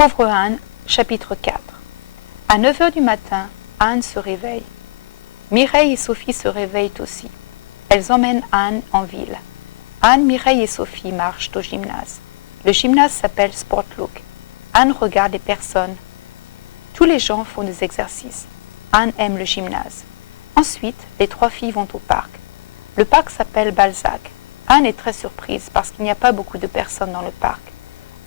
Pauvre Anne, chapitre 4. À 9 heures du matin, Anne se réveille. Mireille et Sophie se réveillent aussi. Elles emmènent Anne en ville. Anne, Mireille et Sophie marchent au gymnase. Le gymnase s'appelle Sportlook. Anne regarde les personnes. Tous les gens font des exercices. Anne aime le gymnase. Ensuite, les trois filles vont au parc. Le parc s'appelle Balzac. Anne est très surprise parce qu'il n'y a pas beaucoup de personnes dans le parc.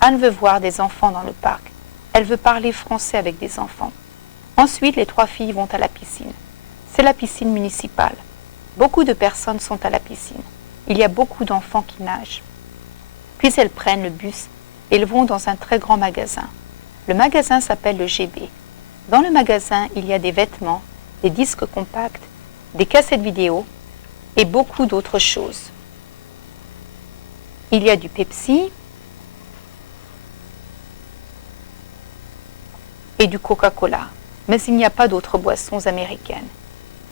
Anne veut voir des enfants dans le parc. Elle veut parler français avec des enfants. Ensuite, les trois filles vont à la piscine. C'est la piscine municipale. Beaucoup de personnes sont à la piscine. Il y a beaucoup d'enfants qui nagent. Puis elles prennent le bus et elles vont dans un très grand magasin. Le magasin s'appelle le GB. Dans le magasin, il y a des vêtements, des disques compacts, des cassettes vidéo et beaucoup d'autres choses. Il y a du Pepsi et du Coca-Cola, mais il n'y a pas d'autres boissons américaines.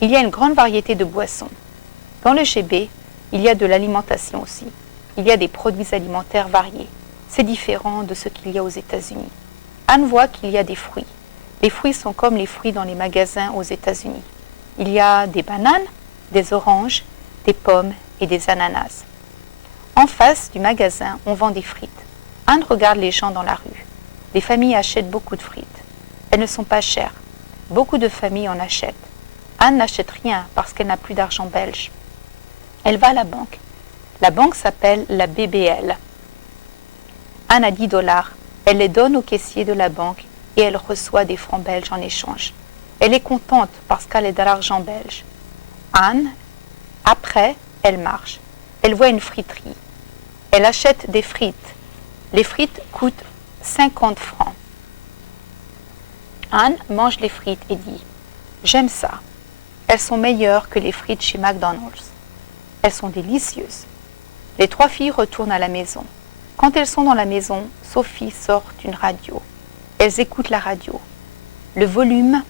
Il y a une grande variété de boissons. Dans le GB, il y a de l'alimentation aussi. Il y a des produits alimentaires variés. C'est différent de ce qu'il y a aux États-Unis. Anne voit qu'il y a des fruits. Les fruits sont comme les fruits dans les magasins aux États-Unis. Il y a des bananes, des oranges, des pommes et des ananas. En face du magasin, on vend des frites. Anne regarde les gens dans la rue. Les familles achètent beaucoup de frites. Elles ne sont pas chères. Beaucoup de familles en achètent. Anne n'achète rien parce qu'elle n'a plus d'argent belge. Elle va à la banque. La banque s'appelle la BBL. Anne a 10 $. Elle les donne au caissier de la banque et elle reçoit des francs belges en échange. Elle est contente parce qu'elle a de l'argent belge. Anne, après, elle marche. Elle voit une friterie. Elle achète des frites. Les frites coûtent 50 francs. Anne mange les frites et dit « J'aime ça. Elles sont meilleures que les frites chez McDonald's. Elles sont délicieuses. » Les trois filles retournent à la maison. Quand elles sont dans la maison, Sophie sort une radio. Elles écoutent la radio. Le volume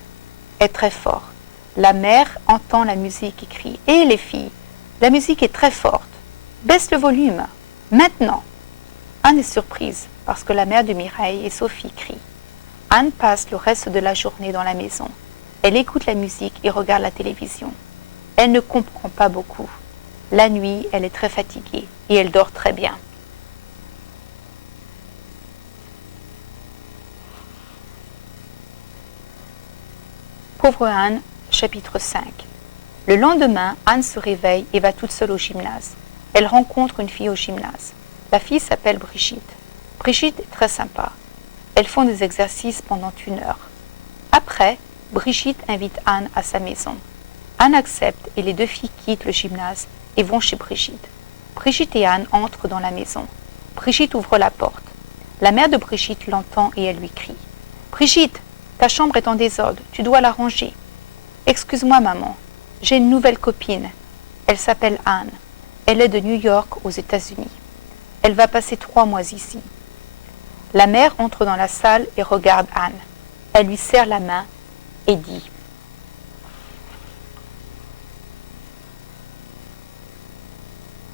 est très fort. La mère entend la musique et crie « Hé les filles, la musique est très forte. Baisse le volume. Maintenant !» Anne est surprise parce que la mère de Mireille et Sophie crient. Anne passe le reste de la journée dans la maison. Elle écoute la musique et regarde la télévision. Elle ne comprend pas beaucoup. La nuit, elle est très fatiguée et elle dort très bien. Pauvre Anne, chapitre 5. Le lendemain, Anne se réveille et va toute seule au gymnase. Elle rencontre une fille au gymnase. La fille s'appelle Brigitte. Brigitte est très sympa. Elles font des exercices pendant 1 heure. Après, Brigitte invite Anne à sa maison. Anne accepte et les deux filles quittent le gymnase et vont chez Brigitte. Brigitte et Anne entrent dans la maison. Brigitte ouvre la porte. La mère de Brigitte l'entend et elle lui crie « Brigitte, ta chambre est en désordre, tu dois la ranger. »« Excuse-moi maman, j'ai une nouvelle copine. Elle s'appelle Anne. Elle est de New York aux États-Unis. Elle va passer 3 mois ici. » La mère entre dans la salle et regarde Anne. Elle lui serre la main et dit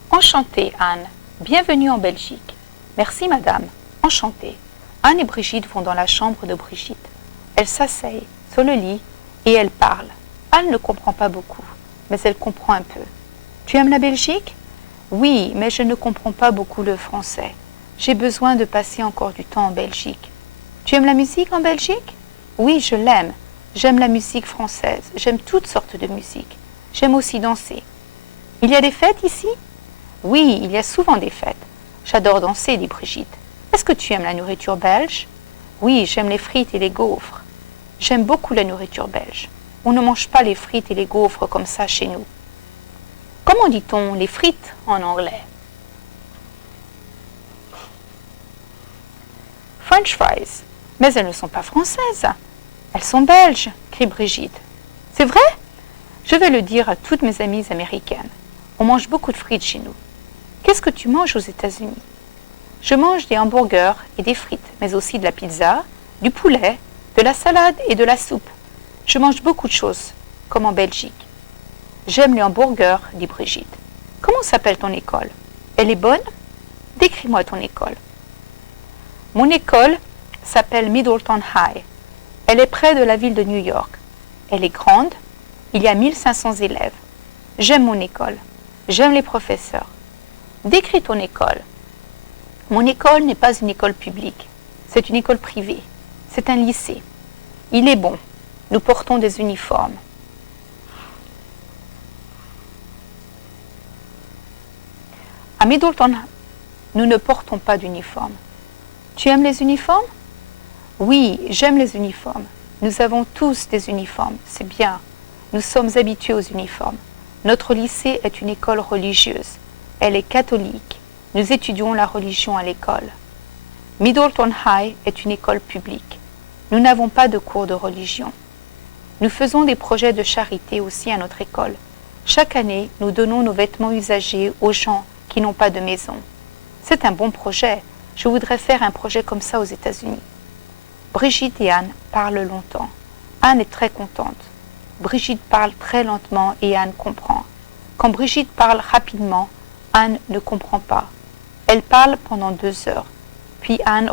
« Enchantée, Anne. Bienvenue en Belgique. »« Merci, madame. Enchantée. » Anne et Brigitte vont dans la chambre de Brigitte. Elles s'asseyent sur le lit et elles parlent. Anne ne comprend pas beaucoup, mais elle comprend un peu. « Tu aimes la Belgique ?»« Oui, mais je ne comprends pas beaucoup le français. J'ai besoin de passer encore du temps en Belgique. »« Tu aimes la musique en Belgique ?»« Oui, je l'aime. J'aime la musique française. J'aime toutes sortes de musique. J'aime aussi danser. »« Il y a des fêtes ici ?»« Oui, il y a souvent des fêtes. J'adore danser, dit Brigitte. Est-ce que tu aimes la nourriture belge ? » ?»« Oui, j'aime les frites et les gaufres. J'aime beaucoup la nourriture belge. On ne mange pas les frites et les gaufres comme ça chez nous. » Comment dit-on les frites en anglais ? French fries. Mais elles ne sont pas françaises. Elles sont belges, crie Brigitte. C'est vrai ? Je vais le dire à toutes mes amies américaines. On mange beaucoup de frites chez nous. Qu'est-ce que tu manges aux États-Unis ? Je mange des hamburgers et des frites, mais aussi de la pizza, du poulet, de la salade et de la soupe. Je mange beaucoup de choses, comme en Belgique. J'aime les hamburgers, dit Brigitte. Comment s'appelle ton école ? Elle est bonne ? Décris-moi ton école. Mon école s'appelle Middleton High. Elle est près de la ville de New York. Elle est grande. Il y a 1500 élèves. J'aime mon école. J'aime les professeurs. Décris ton école. Mon école n'est pas une école publique. C'est une école privée. C'est un lycée. Il est bon. Nous portons des uniformes. À Middleton, nous ne portons pas d'uniforme. Tu aimes les uniformes? Oui, j'aime les uniformes. Nous avons tous des uniformes, c'est bien. Nous sommes habitués aux uniformes. Notre lycée est une école religieuse. Elle est catholique. Nous étudions la religion à l'école. Middleton High est une école publique. Nous n'avons pas de cours de religion. Nous faisons des projets de charité aussi à notre école. Chaque année, nous donnons nos vêtements usagés aux gens qui n'ont pas de maison. C'est un bon projet. Je voudrais faire un projet comme ça aux États-Unis. Brigitte et Anne parlent longtemps. Anne est très contente. Brigitte parle très lentement et Anne comprend. Quand Brigitte parle rapidement, Anne ne comprend pas. Elle parle pendant 2 heures. Puis Anne